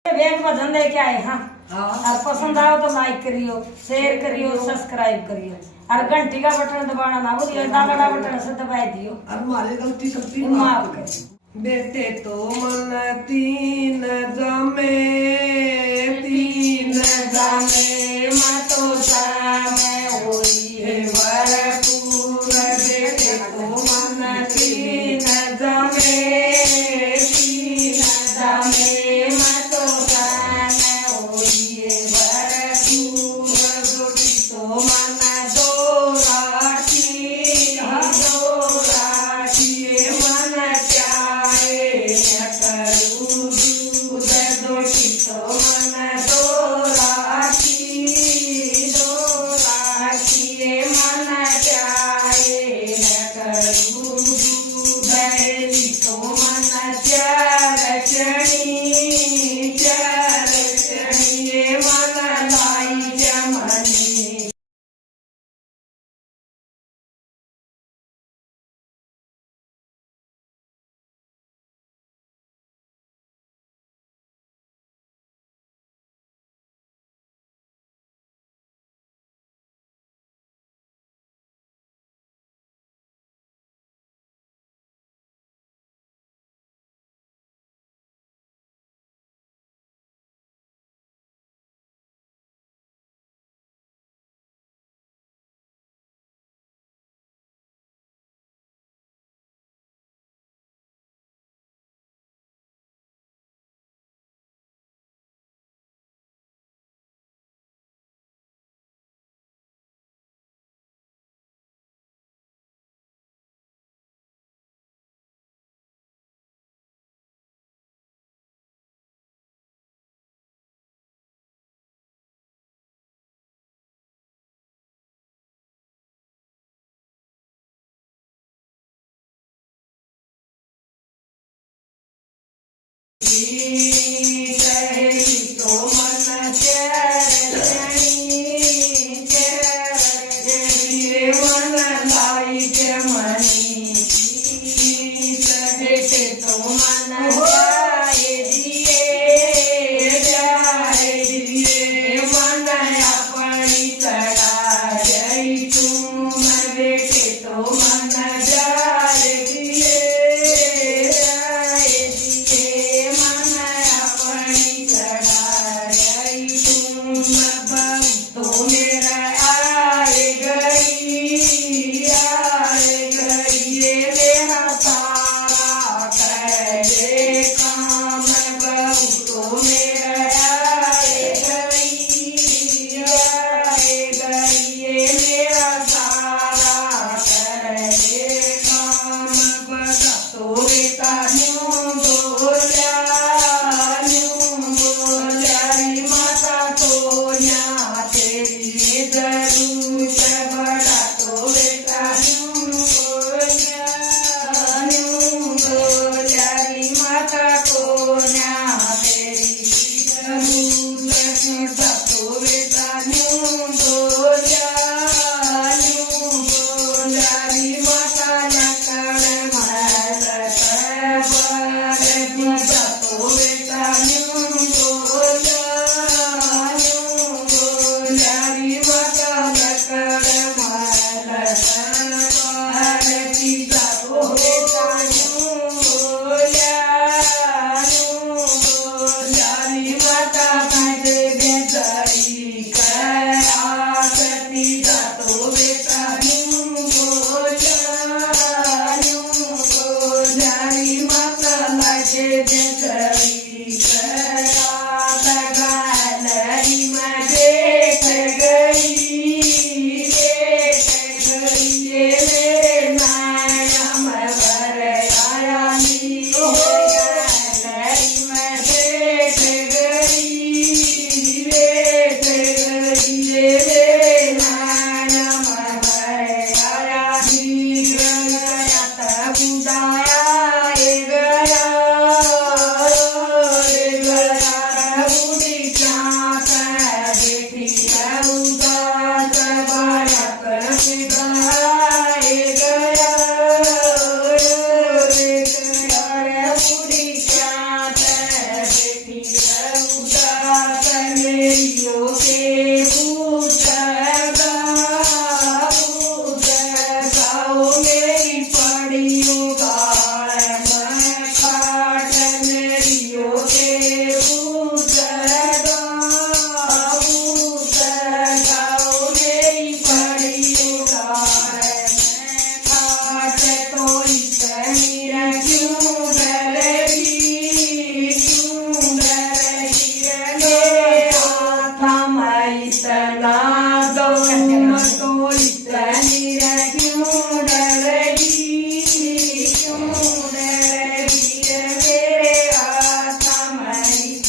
Bank में धंधे क्या है। हाँ हाँ। और पसंद आओ तो लाइक करियो, शेयर करियो, सब्सक्राइब करियो और घंटी का बटन दबाना ना भूलियो, डालना बटन से दबा दियो और हमारे गलती शक्ति माफ कर। बेटे तो मन तीन जमे मतो जामे होई है भरपूर। बेटे तो मन तीन जमे मतो जामे होई है भरपूर। जोड़ी तो मन दो राखी मन चाहे न करूँ दूध। जोड़ी तो मन दो राखी मन चाहे न करूँ दूध। दहली तो मन चार चढ़ी मन लाई जमनी। सहेली तो मन चढ़ी मन लाई जमनी। बेटे तो मन जाए मन अपनी चढ़ा जई तुम। बेटे तो मन जाए मन अपनी चढ़ा जई तुम। तो मेरा आए गई मेरा सारा कर दे काम। बहू तो मेरा आए गई मेरा सारा कर दे काम। बता तो बेटा न्यू बोलियारी माता को न्या तेरी जरूरत। बड़ा तो बेटा बोलियारी माता को न्या तेरी जरूरत। तो बेटा बोलियारी माता न कर महल तो बेटा बोलियारी माता न कर महल। तो बेटा बोलियारी माता पैदे बेचारी कराती। तो बेटा बोलियारी माता लगे बेचारी करा। गैलरी में देख गई नया में भर आया नी। गैलरी में देख गई नया में भर आया नी। गया तब गया बुढ़ी क्या बेटी उदास भारत गया बुढ़ी क्या बेटी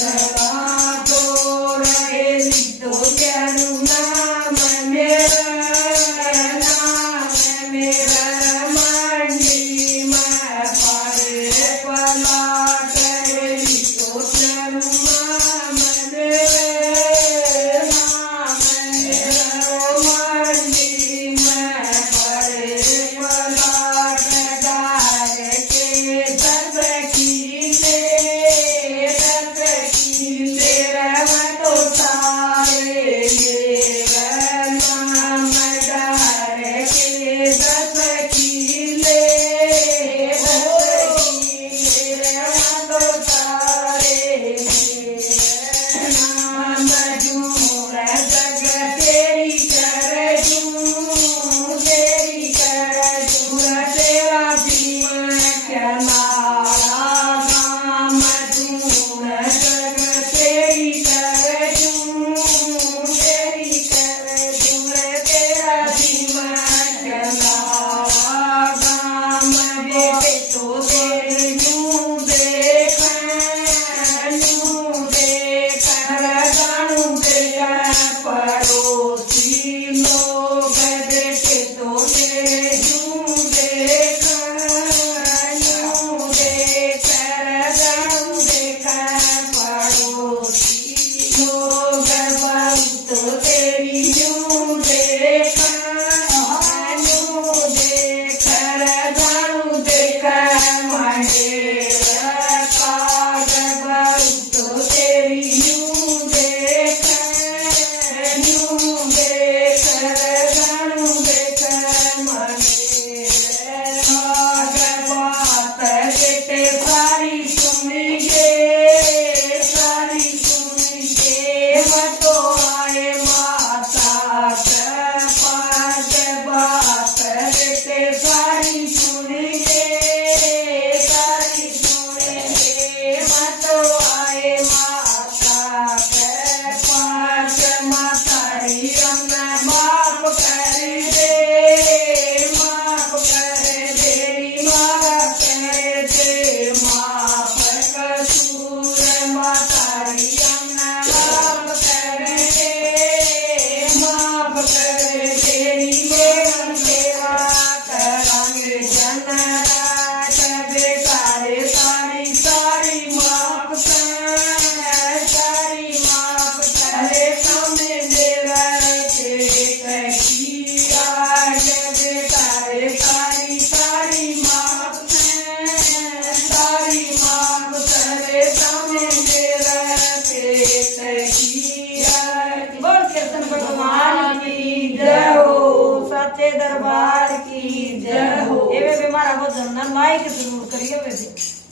સદા તો રહેલી તો તેનું નામ મેરા મંડીમાં પાડે પલાટ રહેલી તો તેનું નામ મેરા મંડીમાં પાડે પલાટ ગાય કે દબકી તેરા તો તારે મેરા નામ ડારે કે દબકી તેરા તો તારે નામ જૂર જગ તેરી કર જૂર તેરા ભીમ ક્યાનારા ગામ જૂર જગ તેરી કર જૂર તેરા ભીમ ક્યાનારા ગામ બેટે તો તેરે નું દેખાણું રજાણું દેખા પડોશી લોગ બેટે તો તેરે નું દેખાણું રજાણું દેખા પડોશી લોગ બહુ તેરી નું દેખાણું રજાણું દેખા મળે કાગ બહુ તેરી નું દેખાણું રજાણું દેખા મળે કાગ બાત બેટે સારી સુની મતો આય માતા પાંચ બાત બેટે સારી સુની મતો આય માતા પાંચ માતારી અમને માફ કરી દે મારા કરે દે માફ કસૂર માતારી અમને માફ કરે તેરી મેરમ સેવા કરાંગે જનરાત બેટારે તારી સારી માફ કરે તમે મેરા કે કહીયા બેટારે તારી સારી માફ કરે તમે મેરા કે કહીયા બોલ કીર્તન ભગવાન કી જય હો સાચે દરબાર કી જય હો એવે બે મારા ભજન ના માઈક જરૂર કરીએ હવે